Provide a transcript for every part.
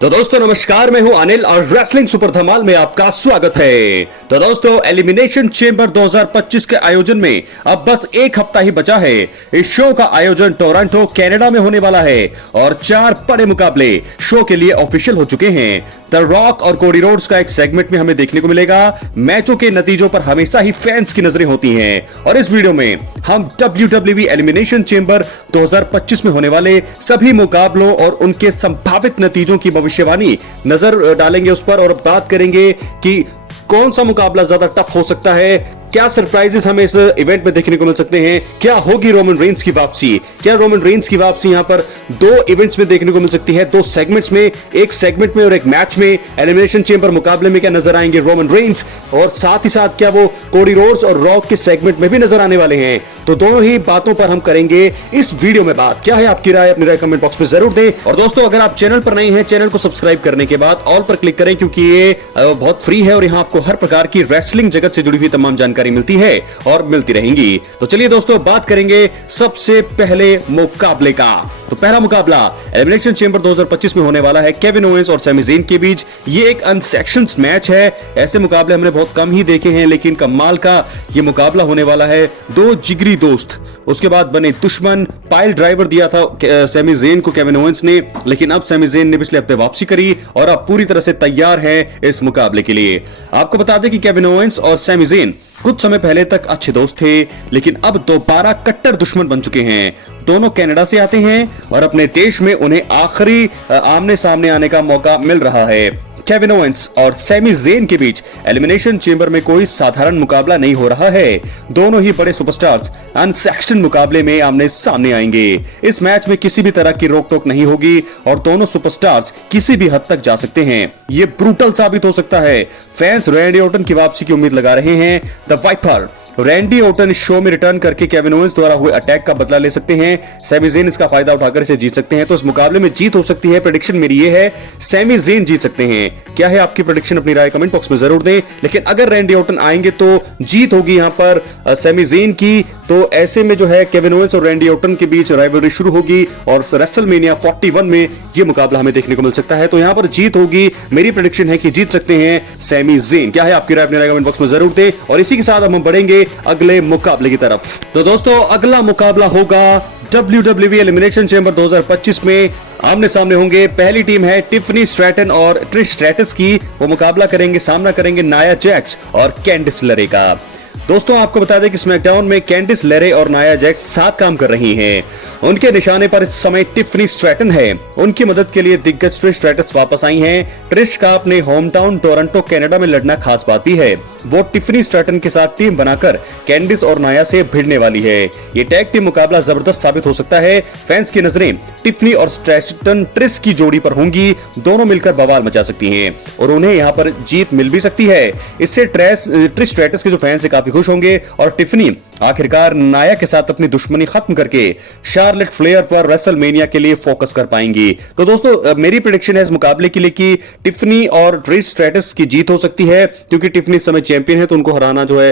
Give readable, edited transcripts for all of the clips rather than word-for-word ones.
तो दोस्तों नमस्कार, मैं हूं अनिल और रेसलिंग सुपर धमाल में आपका स्वागत है। तो दोस्तों एलिमिनेशन चेंबर 2025 के आयोजन में अब बस एक हफ्ता ही बचा है। इस शो का आयोजन टोरंटो कनाडा में होने वाला है और 4 बड़े मुकाबले शो के लिए ऑफिशियल हो चुके हैं। द रॉक और कोडी रोड्स का एक सेगमेंट में हमें देखने को मिलेगा। मैचों के नतीजों पर हमेशा ही फैंस की नजरें होती हैं और इस वीडियो में हम WWE एलिमिनेशन चेंबर 2025 में होने वाले सभी मुकाबलों और उनके संभावित नतीजों की भविष्यवाणी नजर डालेंगे उस पर और बात करेंगे कि कौन सा मुकाबला ज्यादा टफ हो सकता है, क्या सरप्राइजेस हमें इस इवेंट में देखने को मिल सकते हैं, क्या होगी रोमन रेंस की वापसी, क्या रोमन रेंस की वापसी यहां पर 2 इवेंट्स में देखने को मिल सकती है, 2 सेगमेंट्स में, एक सेगमेंट में और एक मैच में एलिमिनेशन चेंबर मुकाबले में क्या नजर आएंगे रोमन रेंस और साथ ही साथ क्या वो कोडी रोड्स और रॉक के सेगमेंट में भी नजर आने वाले हैं। तो दोनों ही बातों पर हम करेंगे इस वीडियो में बात। क्या है आपकी राय, अपनी राय कमेंट बॉक्स में जरूर दें। और दोस्तों अगर आप चैनल पर नए हैं, चैनल को सब्सक्राइब करने के बाद ऑल पर क्लिक करें क्योंकि ये बहुत फ्री है और यहाँ आपको हर प्रकार की रेसलिंग जगत से जुड़ी हुई तमाम जानकारी मिलती है और मिलती रहेंगी। तो चलिए दोस्तों बात करेंगे सबसे पहले मुकाबले का। तो पहला मुकाबला एलिमिनेशन चेंबर 2025 में होने वाला है केविन ओवेंस और सैमी ज़ेन के बीच। ये एक अनसेक्शंस मैच है। ऐसे मुकाबले हमने बहुत कम ही देखे हैं, लेकिन कमाल का ये मुकाबला होने वाला है। 2 जिगरी दोस्त उसके बाद बने दुश्मन। पाइल ड्राइवर दिया था सैमी ज़ेन को केविन ओवेंस ने, लेकिन अब सैमी ज़ेन ने पिछले हफ्ते वापसी करी और अब पूरी तरह से तैयार है इस मुकाबले के लिए। आपको बता दें कि केविन ओवेंस और सैमी ज़ेन कुछ समय पहले तक अच्छे दोस्त थे, लेकिन अब दोबारा कट्टर दुश्मन बन चुके हैं। दोनों कनाडा से आते हैं और अपने देश में उन्हें आखिरी आमने सामने आने का मौका मिल रहा है। केविन ओवेंस और सैमी ज़ेन के बीच एलिमिनेशन चेंबर में कोई साधारण मुकाबला नहीं हो रहा है। दोनों ही बड़े सुपरस्टार्स अनसेक्शन मुकाबले में आमने सामने आएंगे। इस मैच में किसी भी तरह की रोक टोक नहीं होगी और दोनों सुपरस्टार्स किसी भी हद तक जा सकते हैं। ये ब्रूटल साबित हो सकता है। फैंस रैंडी ऑर्टन की वापसी की उम्मीद लगा रहे हैं। द वाइपर रैंडी ऑर्टन इस शो में रिटर्न करके केविन ओवेंस द्वारा हुए अटैक का बदला ले सकते हैं। सैमी ज़ेन इसका फायदा उठाकर इसे जीत सकते हैं। तो इस मुकाबले में जीत हो सकती है। प्रेडिक्शन मेरी ये है, सैमी ज़ेन जीत सकते हैं। क्या है आपकी प्रेडिक्शन, अपनी राय कमेंट बॉक्स में जरूर दें। लेकिन अगर रैंडी ऑर्टन आएंगे तो जीत होगी यहां पर सैमी ज़ेन की। तो ऐसे में जो है केविन ओवेंस और रैंडी ऑर्टन के बीच राइवलरी शुरू होगी और रेसलमेनिया 41 में ये मुकाबला हमें देखने को मिल सकता है। तो यहां पर जीत होगी। मेरी प्रेडिक्शन है कि जीत सकते हैं सैमी ज़ेन। क्या है आपकी राय, अपनी राय कमेंट बॉक्स में जरूर दें। और इसी के साथ हम बढ़ेंगे अगले मुकाबले की तरफ। तो दोस्तों अगला मुकाबला होगा WWE एलिमिनेशन चेंबर 2025 में। आमने सामने होंगे, पहली टीम है टिफनी स्ट्रैटन और ट्रिश स्ट्रैटस की। वो मुकाबला करेंगे, सामना करेंगे नाया जैक्स और कैंडिस लेरे का। दोस्तों आपको बता दें कि स्मैकडाउन में कैंडिस लेरे और नाया जैक्स साथ काम कर रही हैं। उनके निशाने पर इस समय टिफनी स्ट्रैटन है। उनकी मदद के लिए दिग्गज ट्रिश स्ट्रैटस वापस आई हैं। ट्रिश का अपने होम टाउन टोरंटो कनाडा में लड़ना खास बात भी है। वो टिफनी स्ट्रैटन के साथ टीम बनाकर कैंडिस और नाया से भिड़ने वाली है। ये टैग टीम मुकाबला जबरदस्त साबित हो सकता है। फैंस की नजरें टिफनी और स्ट्रैटन ट्रिश की जोड़ी पर होंगी। दोनों मिलकर बवाल मचा सकती हैं और उन्हें यहाँ पर जीत मिल भी सकती है। इससे ट्रिश स्ट्रैटस के जो फैंस है काफी खुश होंगे और टिफनी आखिरकार नाया के साथ अपनी दुश्मनी खत्म करके शार्लेट फ्लेयर पर रेसलमेनिया के लिए फोकस कर पाएंगी। तो दोस्तों मेरी प्रेडिक्शन है इस मुकाबले के लिए कि टिफनी और ट्रिश स्ट्रैटस की जीत हो सकती है, क्योंकि टिफनी इस समय चैंपियन है तो उनको हराना जो है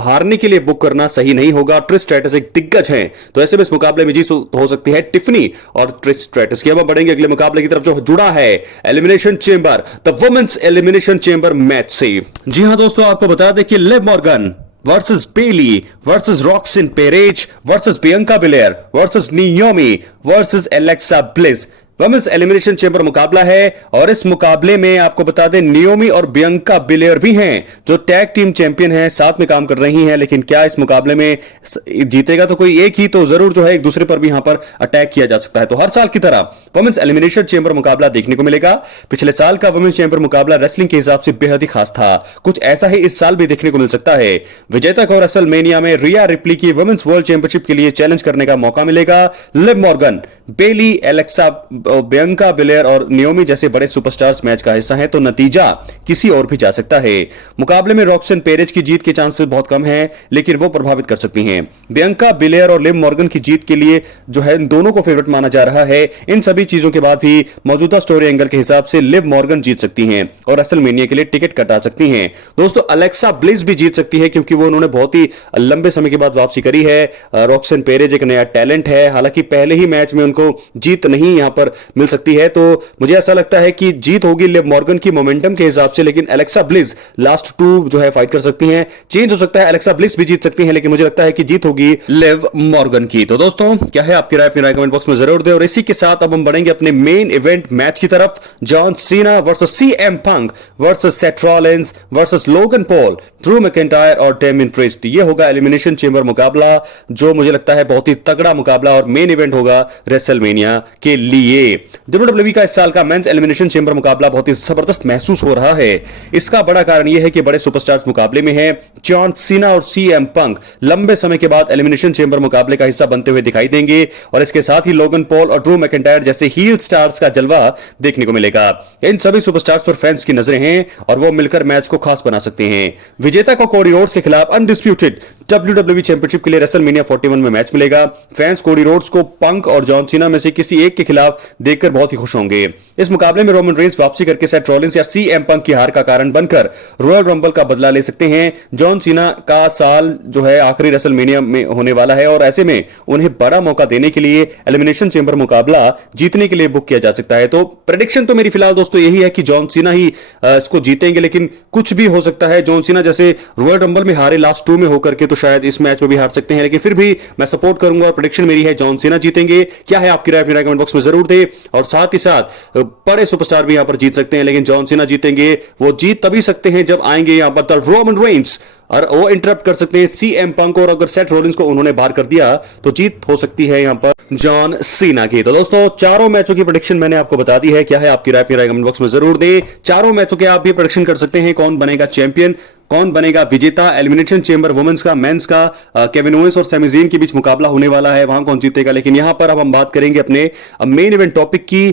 हारने के लिए बुक करना सही नहीं होगा। ट्रिश स्ट्रैटस एक दिग्गज हैं, तो ऐसे में इस मुकाबले में जीत हो सकती है टिफनी और ट्रिश स्ट्रैटस की। अब बढ़ेंगे अगले मुकाबले की तरफ जो जुड़ा है elimination chamber the women's elimination chamber match से। जी हां दोस्तों, आपको बता दें कि Liv Morgan versus Bayley versus Roxanne Perez versus Bianca Belair versus Naomi versus Alexa Bliss women's elimination chamber मुकाबला है। और इस मुकाबले में आपको बता दें नियोमी और बियंका बिलेयर भी हैं जो टैग टीम चैंपियन हैं, साथ में काम कर रही हैं। लेकिन क्या इस मुकाबले में जीतेगा तो कोई एक ही, तो जरूर जो है एक दूसरे पर भी यहां पर अटैक किया जा सकता है। तो हर साल की तरह वुमेन्स एलिमिनेशन चेंबर मुकाबला देखने को मिलेगा। पिछले साल का वुमेन्स चेंबर मुकाबला रेसलिंग के हिसाब से बेहद ही खास था। कुछ ऐसा ही इस साल भी देखने को मिल सकता है। विजेता को रेसलमेनिया में रिया रिप्ली की वुमेन्स वर्ल्ड चैंपियनशिप के लिए चैलेंज करने का मौका मिलेगा। लिव मॉर्गन, बेली, एलेक्सा, बियंका बिलेयर और नियोमी जैसे बड़े सुपरस्टार्स मैच का हिस्सा हैं, तो नतीजा किसी और भी जा सकता है। मुकाबले में रॉक्सन पेरेज की जीत के चांसेस बहुत कम हैं, लेकिन वो प्रभावित कर सकती हैं। बियंका बिलेयर और लिव मॉर्गन की जीत के लिए जो है दोनों को फेवरेट माना जा रहा है। इन सभी चीजों के बाद भी मौजूदा स्टोरी एंगल के हिसाब से लिव मॉर्गन जीत सकती हैं और रेसलमेनिया के लिए टिकट कटा सकती हैं। दोस्तों अलेक्सा ब्लिस भी जीत सकती है, क्योंकि वो उन्होंने बहुत ही लंबे समय के बाद वापसी करी है। रॉक्सन पेरेज एक नया टैलेंट है, हालांकि पहले ही मैच में उनको जीत नहीं यहां पर मिल सकती है। तो मुझे ऐसा लगता है कि जीत होगी लिव मॉर्गन की मोमेंटम के हिसाब से, लेकिन एलेक्सा ब्लिस लास्ट 2 जो है फाइट कर सकती हैं। चेंज हो सकता है, एलेक्सा ब्लिस भी जीत सकती हैं, लेकिन मुझे लगता है कि जीत होगी लिव मॉर्गन की। तो दोस्तों, क्या है आपकी राय? अपनी राय कमेंट बॉक्स में जरूर दें। और इसी के साथ अब हम बढ़ेंगे अपने मेन इवेंट मैच की तरफ। John Cena versus CM Punk versus Seth Rollins versus Logan Paul, Drew McIntyre और डेमियन प्रीस्ट। ये होगा एलिमिनेशन चेंबर मुकाबला, जो मुझे लगता है बहुत ही तगड़ा मुकाबला और मेन इवेंट होगा रेसलमेनिया के लिए। डब्ल्यूडब्ल्यूई का इस साल का मेंस एलिमिनेशन चेंबर मुकाबला बहुत ही जबरदस्त महसूस हो रहा है। इसका बड़ा कारण यह है कि बड़े सुपरस्टार्स मुकाबले में हैं। जॉन सीना और सीएम पंक लंबे समय के बाद एलिमिनेशन चेंबर मुकाबले का हिस्सा बनते हुए दिखाई देंगे, और इसके साथ ही लोगन पॉल और ड्रू मैकिंटायर जैसे हील स्टार्स का जलवा देखने को मिलेगा। इन सभी सुपरस्टार्स पर फैंस की नजरें हैं और वो मिलकर मैच को खास बना सकते हैं। विजेता को कोडी रोड्स के खिलाफ अनडिस्प्यूटेड डब्ल्यूडब्ल्यूई चैंपियनशिप के लिए रेसलमेनिया 41 में मैच मिलेगा। फैंस कोडी रोड्स को पंक और जॉन सीना में से किसी एक के खिलाफ देखकर बहुत ही खुश होंगे। इस मुकाबले में रोमन रेंस वापसी करके सेथ रॉलिंस या सीएम पंक की हार का कारण बनकर रॉयल रंबल का बदला ले सकते हैं। जॉन सीना का साल जो है आखिरी रेसलमेनिया में होने वाला है, और ऐसे में उन्हें बड़ा मौका देने के लिए एलिमिनेशन चेंबर मुकाबला जीतने के लिए बुक किया जा सकता है। तो प्रेडिक्शन तो मेरी फिलहाल दोस्तों यही है कि जॉन सीना ही इसको जीतेंगे, लेकिन कुछ भी हो सकता है। जॉन सीना जैसे रॉयल रंबल में हारे लास्ट 2 में होकर के, तो शायद इस मैच में भी हार सकते हैं, लेकिन फिर भी मैं सपोर्ट करूंगा और प्रेडिक्शन मेरी है जॉन सीना जीतेंगे। क्या है आपकी राय? अपनी राय कमेंट बॉक्स में जरूर दे। और साथ ही साथ बड़े सुपरस्टार भी यहां पर जीत सकते हैं, लेकिन जॉन सीना जीतेंगे। वो जीत तभी सकते हैं जब आएंगे यहां पर रोमन रेंस, और वो इंटरप्ट कर सकते हैं सीएम पंक, और अगर सेथ रॉलिंस को उन्होंने बाहर कर दिया तो जीत हो सकती है यहां पर जॉन सीना की। तो दोस्तों, चारों मैचों की प्रेडिक्शन मैंने आपको बता दी है। क्या है आपकी राय? अपनी राय कमेंट बॉक्स में जरूर दें। चारों मैचों के आप भी प्रेडिक्शन कर सकते हैं। कौन बनेगा चैंपियन, कौन बनेगा विजेता? एलिमिनेशन चेंबर वुमेन्स का, मेंस का केविन ओवेंस और सैमी ज़ेन के बीच मुकाबला होने वाला है, वहां कौन जीतेगा। लेकिन यहां पर अब हम बात करेंगे अपने मेन इवेंट टॉपिक की।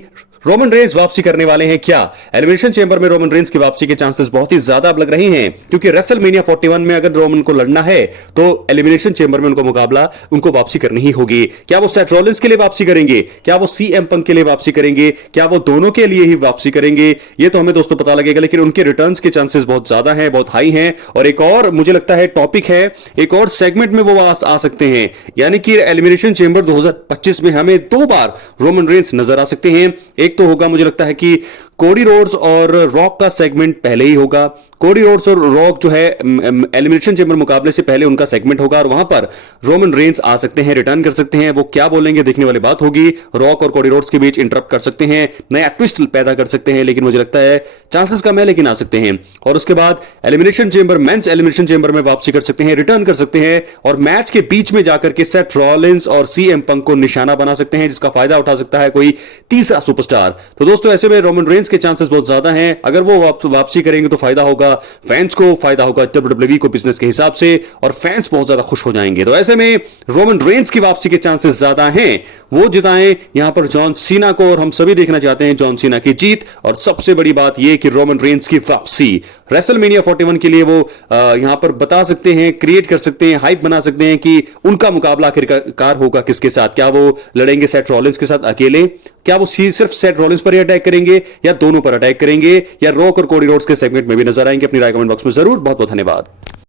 रोमन रेंस वापसी करने वाले हैं क्या? एलिमिनेशन चेंबर में रोमन रेंस की वापसी के चांसेस बहुत ही ज्यादा अब लग रहे हैं, क्योंकि रेसलमेनिया 41 में अगर रोमन को लड़ना है तो एलिमिनेशन चेंबर में उनको वापसी करनी ही होगी। क्या वो सेथ रॉलिंस के लिए वापसी करेंगे? क्या वो सीएम पंक के लिए वापसी करेंगे? क्या वो दोनों के लिए ही वापसी करेंगे? ये तो हमें दोस्तों पता लगेगा, लेकिन उनके रिटर्न्स के चांसेस बहुत ज्यादा हैं, बहुत हाई हैं। और एक और मुझे लगता है टॉपिक है, एक और सेगमेंट में वो आ सकते हैं, यानी कि एलिमिनेशन चेंबर 2025 में हमें 2 बार रोमन रेंस नजर आ सकते हैं। एक तो होगा मुझे लगता है कि कोडी रोड्स और रॉक का सेगमेंट पहले ही होगा। कोडी रोड्स और रॉक जो है एलिमिनेशन चेंबर मुकाबले से पहले उनका सेगमेंट होगा, और वहां पर रोमन रेंस आ सकते हैं, रिटर्न कर सकते हैं। वो क्या बोलेंगे देखने वाली बात होगी। रॉक और कोडी रोड्स के बीच इंटरप्ट कर सकते हैं, नया ट्विस्ट पैदा कर सकते हैं, लेकिन मुझे लगता है चांसेस कम है, लेकिन आ सकते हैं। और उसके बाद elimination chamber, men's elimination chamber में वापसी कर सकते हैं, रिटर्न कर सकते हैं, और मैच के बीच में जाकर के सेथ रॉलिंस और सीएम पंक को निशाना बना सकते हैं, जिसका फायदा उठा सकता है कोई तीसरा सुपरस्टार। तो दोस्तों, ऐसे में रोमन रेंस के चांसेस बहुत ज्यादा हैं। अगर वो वापसी करेंगे तो फायदा होगा फैंस को, फायदा होगा डब्ल्यूडब्ल्यूई को बिजनेस के हिसाब से, और फैंस बहुत ज्यादा खुश हो जाएंगे। तो ऐसे में रोमन रेंस की वापसी के चांसेस ज्यादा हैं। वो जिताएं यहां पर जॉन सीना को, और हम सभी देखना चाहते हैं जॉन सीना की जीत। और सबसे बड़ी बात यह कि रोमन रेंस की वापसी रेसलमेनिया 41 के लिए वो यहां पर बता सकते हैं, क्रिएट कर सकते हैं, हाइप बना सकते हैं कि उनका मुकाबला आखिरकार होगा किसके साथ। क्या वो लड़ेंगे सेथ रॉलिंस के साथ अकेले? क्या वो सिर्फ सेथ रॉलिंस पर ही अटैक करेंगे, या दोनों पर अटैक करेंगे, या रॉक और कोडी रोड्स के सेगमेंट में भी नजर आएंगे? अपनी राय कमेंट बॉक्स में जरूर। बहुत बहुत धन्यवाद।